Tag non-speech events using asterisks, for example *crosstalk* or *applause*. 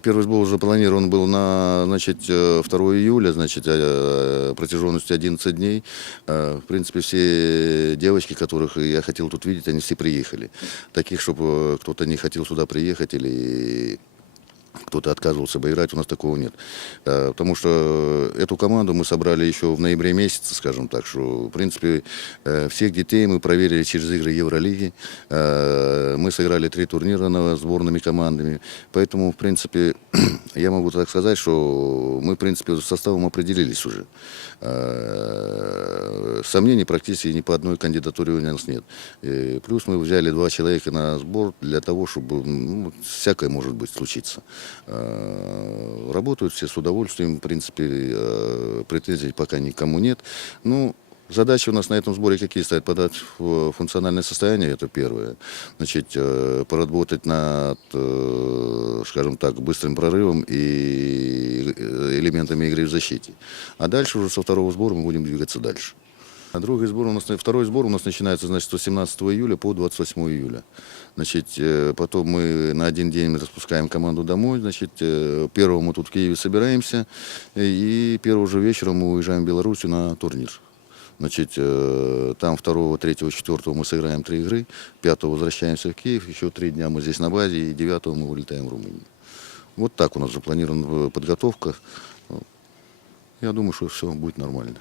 Первый сбор запланирован был на значит, э, 2 июля, значит, э, протяженностью 11 дней. Э, В принципе, все девочки, которых я хотел тут видеть, они все приехали. Таких, чтобы кто-то не хотел сюда приехать или кто-то отказывался бы играть, у нас такого нет. Э, Потому что эту команду мы собрали еще в ноябре месяце, скажем так, что, в принципе, э, всех детей мы проверили через игры Евролиги. Э, Мы сыграли три турнира на сборными командами. Поэтому, в принципе, *clears throat* я могу так сказать, что мы, в принципе, с составом определились уже. Сомнений практически ни по одной кандидатуре у нас нет. Э, Плюс мы взяли два человека на сбор для того, чтобы ну, всякое может быть случиться. Э, Работают все с удовольствием, в принципе, э, претензий пока никому нет. Ну, Задачи у нас на этом сборе какие стоят? Подать в функциональное состояние, это первое. Значит, э, поработать над, скажем так, быстрым прорывом и элементами игры в защите. А дальше уже со второго сбора мы будем двигаться дальше. Другой сбор у нас, второй сбор у нас начинается, значит, с 17 июля по 28 июля. Значит, э, потом мы на один день распускаем команду домой, значит, э, первого мы тут в Киеве собираемся, э, и первого же вечера мы уезжаем в Белоруссию на турнир. Значит, там 2, 3, 4 мы сыграем три игры, 5 возвращаемся в Киев, еще три дня мы здесь на базе, и 9 мы вылетаем в Румынию. Вот так у нас запланирована подготовка. Я думаю, что все будет нормально.